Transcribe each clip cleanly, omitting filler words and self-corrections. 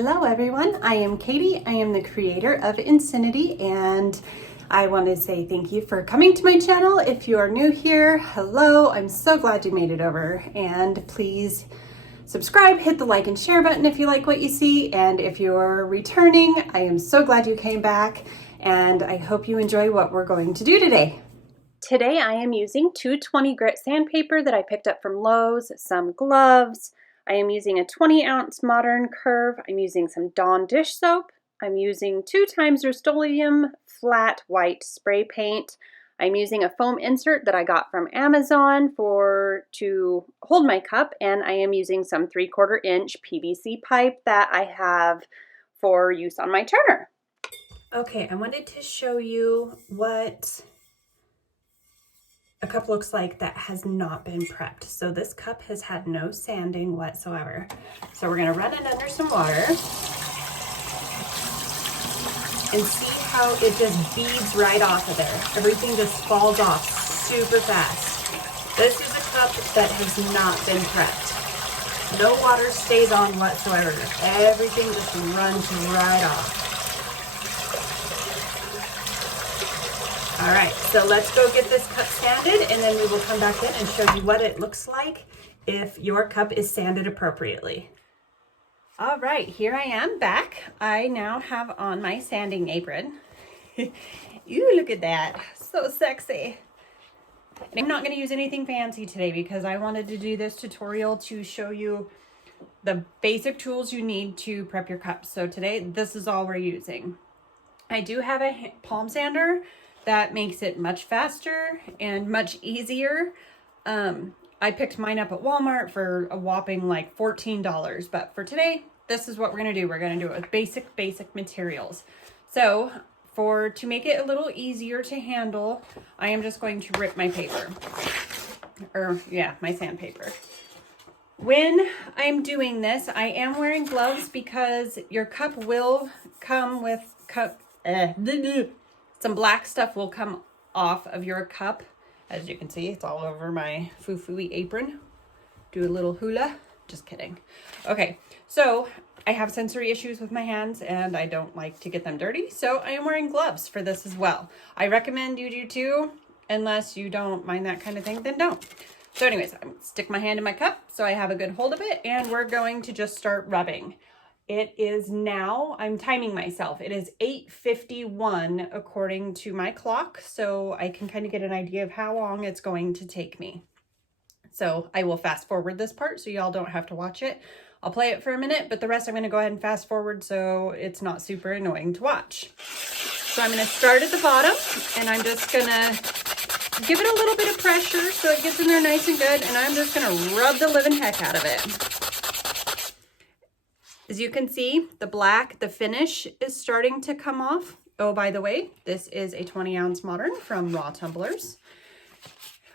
Hello everyone, I am Katie. I am the creator of Insinity, and I want to say thank you for coming to my channel. If you are new here, hello, I'm so glad you made it over, and please subscribe, hit the like and share button if you like what you see, and if you're returning, I am so glad you came back, and I hope you enjoy what we're going to do today. Today I am using 220 grit sandpaper that I picked up from Lowe's, some gloves. I am using a 20-ounce modern curve. I'm using some Dawn dish soap. I'm using 2 times Rust-Oleum flat white spray paint. I'm using a foam insert that I got from Amazon to hold my cup, and I am using some 3/4 inch PVC pipe that I have for use on my turner. Okay, I wanted to show you what a cup looks like that has not been prepped. So this cup has had no sanding whatsoever. So we're gonna run it under some water and see how it just beads right off of there. Everything just falls off super fast. This is a cup that has not been prepped. No water stays on whatsoever. Everything just runs right off. All right, so let's go get this cup sanded, and then we will come back in and show you what it looks like if your cup is sanded appropriately. All right, here I am back. I now have on my sanding apron. Ooh, look at that, so sexy. And I'm not gonna use anything fancy today because I wanted to do this tutorial to show you the basic tools you need to prep your cups. So today, this is all we're using. I do have a palm sander that makes it much faster and much easier. I picked mine up at Walmart for a whopping like $14, but for today, this is what we're gonna do. We're gonna do it with basic materials. So to make it a little easier to handle, I am just going to rip my paper, my sandpaper. When I'm doing this, I am wearing gloves because your cup will come with some black stuff will come off of your cup. As you can see, it's all over my foo-foo-y apron. Do a little hula. Just kidding. Okay, so I have sensory issues with my hands and I don't like to get them dirty, so I am wearing gloves for this as well. I recommend you do too, unless you don't mind that kind of thing, then don't. So anyways, I'm gonna stick my hand in my cup so I have a good hold of it, and we're going to just start rubbing. It is now, I'm timing myself, it is 8:51 according to my clock, so I can kind of get an idea of how long it's going to take me. So I will fast forward this part so y'all don't have to watch it. I'll play it for a minute, but the rest I'm gonna go ahead and fast forward so it's not super annoying to watch. So I'm gonna start at the bottom, and I'm just gonna give it a little bit of pressure so it gets in there nice and good, and I'm just gonna rub the living heck out of it. As you can see, the finish is starting to come off. Oh, by the way, this is a 20-ounce modern from Raw Tumblers.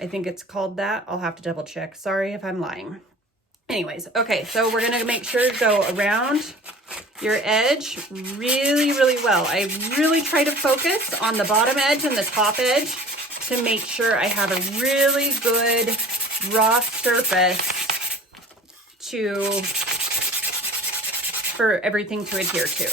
I think it's called that. I'll have to double check. Sorry if I'm lying. Anyways, okay, so we're gonna make sure to go around your edge really well. I really try to focus on the bottom edge and the top edge to make sure I have a really good raw surface for everything to adhere to.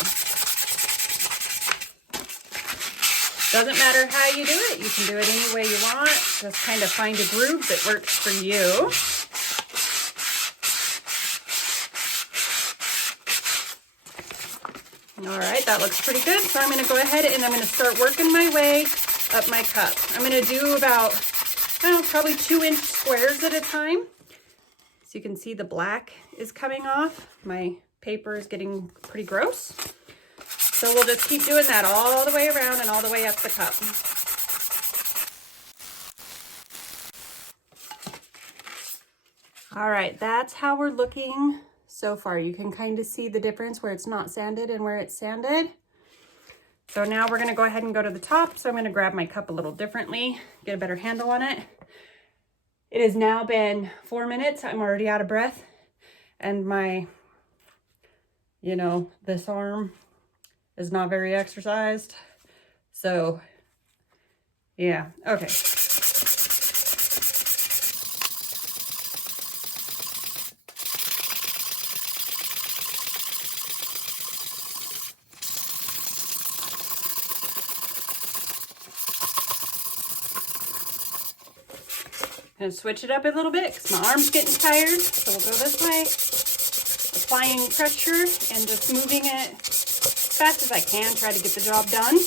Doesn't matter how you do it. You can do it any way you want. Just kind of find a groove that works for you. All right, that looks pretty good. So I'm gonna go ahead and I'm gonna start working my way up my cup. I'm gonna do about, probably 2-inch squares at a time. So you can see the black is coming off. My paper is getting pretty gross. So we'll just keep doing that all the way around and all the way up the cup. All right, that's how we're looking so far. You can kind of see the difference where it's not sanded and where it's sanded. So now we're gonna go ahead and go to the top. So I'm gonna grab my cup a little differently, get a better handle on it. It has now been 4 minutes. I'm already out of breath, and my this arm is not very exercised. So yeah, okay. gonna switch it up a little bit because my arm's getting tired. So we'll go this way, applying pressure and just moving it as fast as I can, try to get the job done.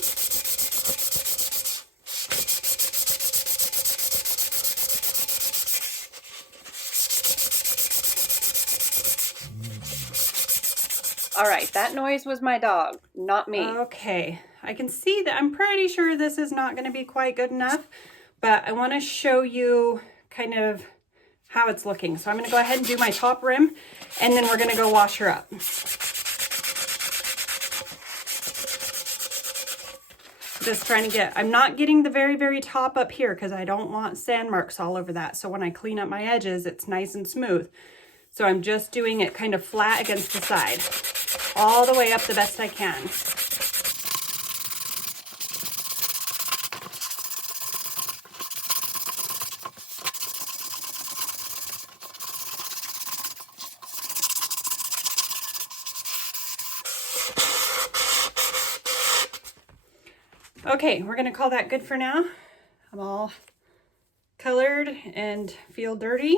All right, that noise was my dog, not me. Okay, I can see that I'm pretty sure this is not gonna be quite good enough, but I wanna show you kind of how it's looking. So I'm gonna go ahead and do my top rim, and then we're gonna go wash her up. Just trying to get, I'm not getting the very, very top up here because I don't want sand marks all over that. So when I clean up my edges, it's nice and smooth. So I'm just doing it kind of flat against the side, all the way up the best I can. Okay, we're gonna call that good for now. I'm all colored and feel dirty.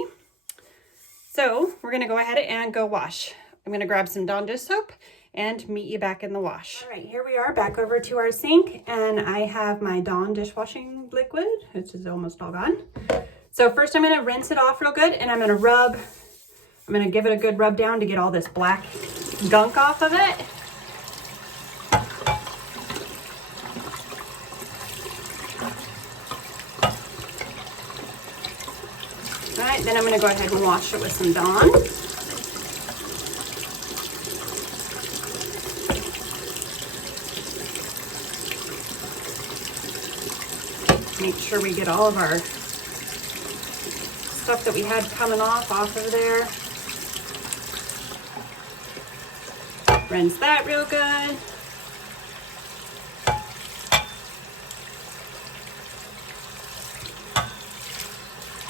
So we're gonna go ahead and go wash. I'm gonna grab some Dawn dish soap and meet you back in the wash. All right, here we are back over to our sink, and I have my Dawn dishwashing liquid, which is almost all gone. So first I'm gonna rinse it off real good, and I'm gonna give it a good rub down to get all this black gunk off of it. All right, then I'm gonna go ahead and wash it with some Dawn. Make sure we get all of our stuff that we had coming off of there. Rinse that real good.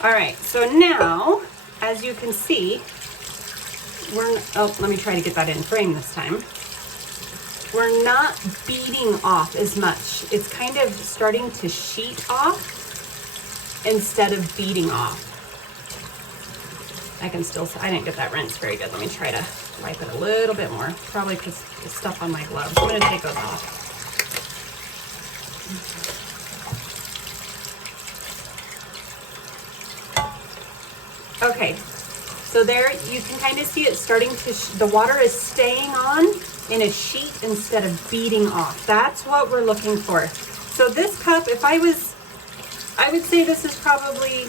All right, so now, as you can see, let me try to get that in frame this time. We're not beating off as much. It's kind of starting to sheet off instead of beating off. I didn't get that rinse very good. Let me try to wipe it a little bit more, probably because the stuff on my gloves. I'm gonna take those off. Okay, so there you can kind of see it starting to, the water is staying on in a sheet instead of beating off. That's what we're looking for. So this cup, I would say this is probably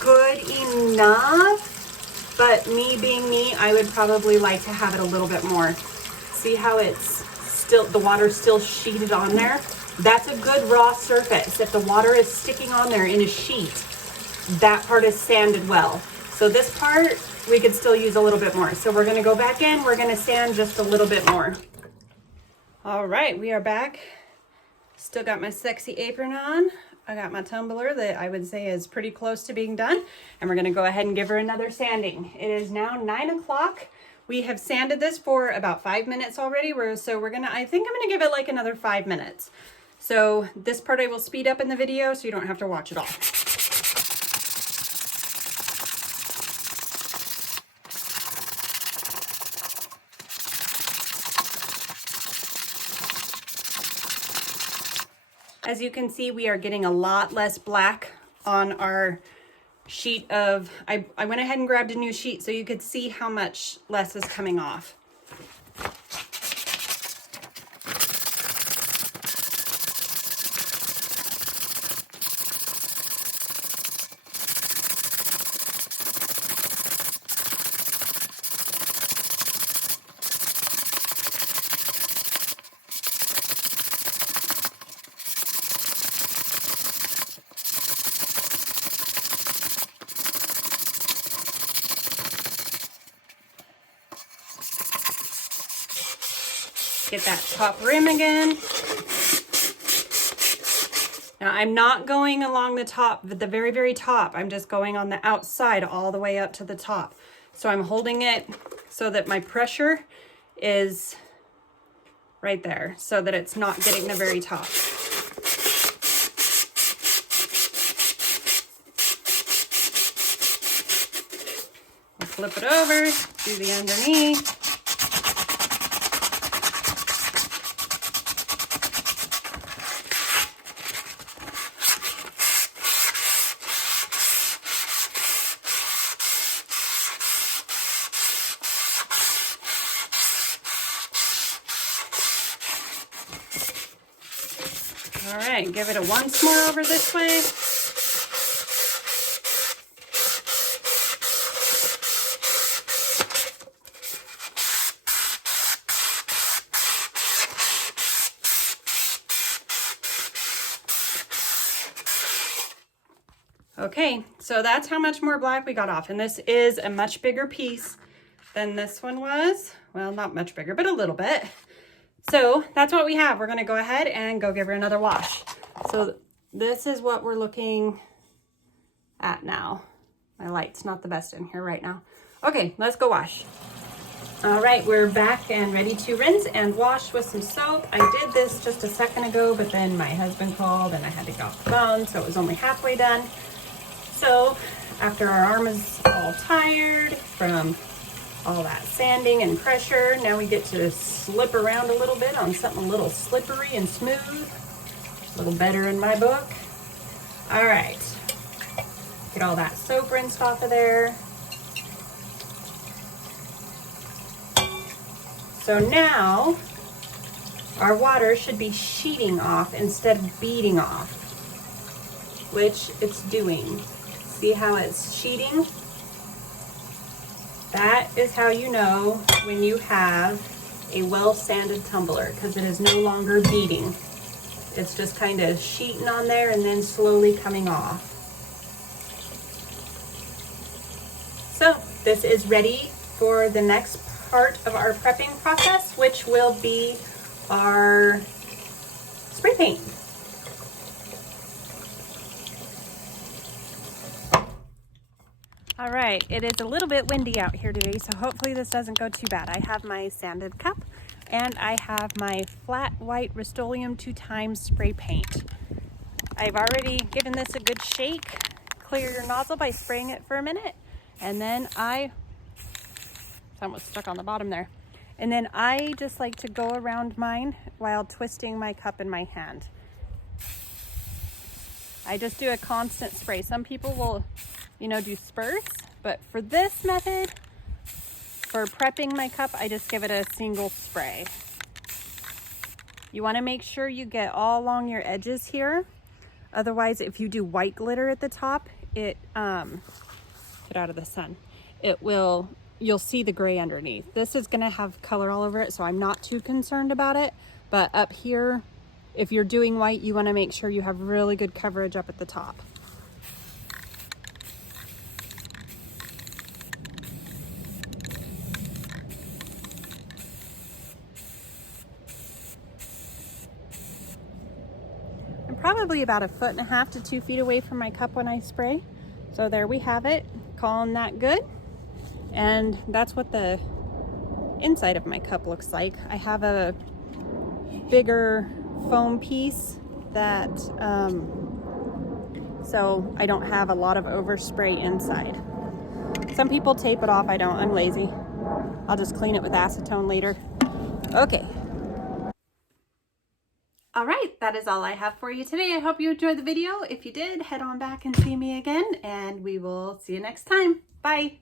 good enough, but me being me, I would probably like to have it a little bit more. See how it's still, the water's still sheeted on there? That's a good raw surface. If the water is sticking on there in a sheet, that part is sanded well. So this part, we could still use a little bit more. So we're gonna go back in, we're gonna sand just a little bit more. All right, we are back. Still got my sexy apron on. I got my tumbler that I would say is pretty close to being done. And we're gonna go ahead and give her another sanding. It is now 9 o'clock. We have sanded this for about 5 minutes already. I think I'm gonna give it like another 5 minutes. So this part I will speed up in the video so you don't have to watch it all. As you can see, we are getting a lot less black on our sheet of, I went ahead and grabbed a new sheet so you could see how much less is coming off. Get that top rim again. Now I'm not going along the top, the very, very top. I'm just going on the outside all the way up to the top. So I'm holding it so that my pressure is right there so that it's not getting the very top. flip it over, do the underneath. All right, give it a once more over this way. Okay, so that's how much more black we got off. And this is a much bigger piece than this one was. Well, not much bigger, but a little bit. So that's what we have. We're gonna go ahead and go give her another wash. So this is what we're looking at now. My light's not the best in here right now. Okay, let's go wash. All right, we're back and ready to rinse and wash with some soap. I did this just a second ago, but then my husband called and I had to get off the phone, so it was only halfway done. So after our arm is all tired from all that sanding and pressure, now we get to slip around a little bit on something a little slippery and smooth. A little better in my book. All right, get all that soap rinsed off of there. So now our water should be sheeting off instead of beading off, which it's doing. See how it's sheeting? That is how you know when you have a well-sanded tumbler, because it is no longer beading. It's just kind of sheeting on there and then slowly coming off. So this is ready for the next part of our prepping process, which will be our spray paint. All right, it is a little bit windy out here today, so hopefully this doesn't go too bad. I have my sanded cup and I have my flat white Rust-Oleum 2x spray paint. I've already given this a good shake. Clear your nozzle by spraying it for a minute, and then it's almost stuck on the bottom there. And then I just like to go around mine while twisting my cup in my hand. I just do a constant spray. Some people will, do spurts, but for this method, for prepping my cup, I just give it a single spray. You want to make sure you get all along your edges here. Otherwise, if you do white glitter at the top, get out of the sun. You'll see the gray underneath. This is gonna have color all over it, so I'm not too concerned about it. But up here, if you're doing white, you wanna make sure you have really good coverage up at the top. I'm probably about 1.5 to 2 feet away from my cup when I spray. So there we have it, calling that good. And that's what the inside of my cup looks like. I have a bigger foam piece that, so I don't have a lot of overspray inside. Some people tape it off, I don't, I'm lazy. I'll just clean it with acetone later. Okay. All right, that is all I have for you today. I hope you enjoyed the video. If you did, head on back and see me again, and we will see you next time. Bye.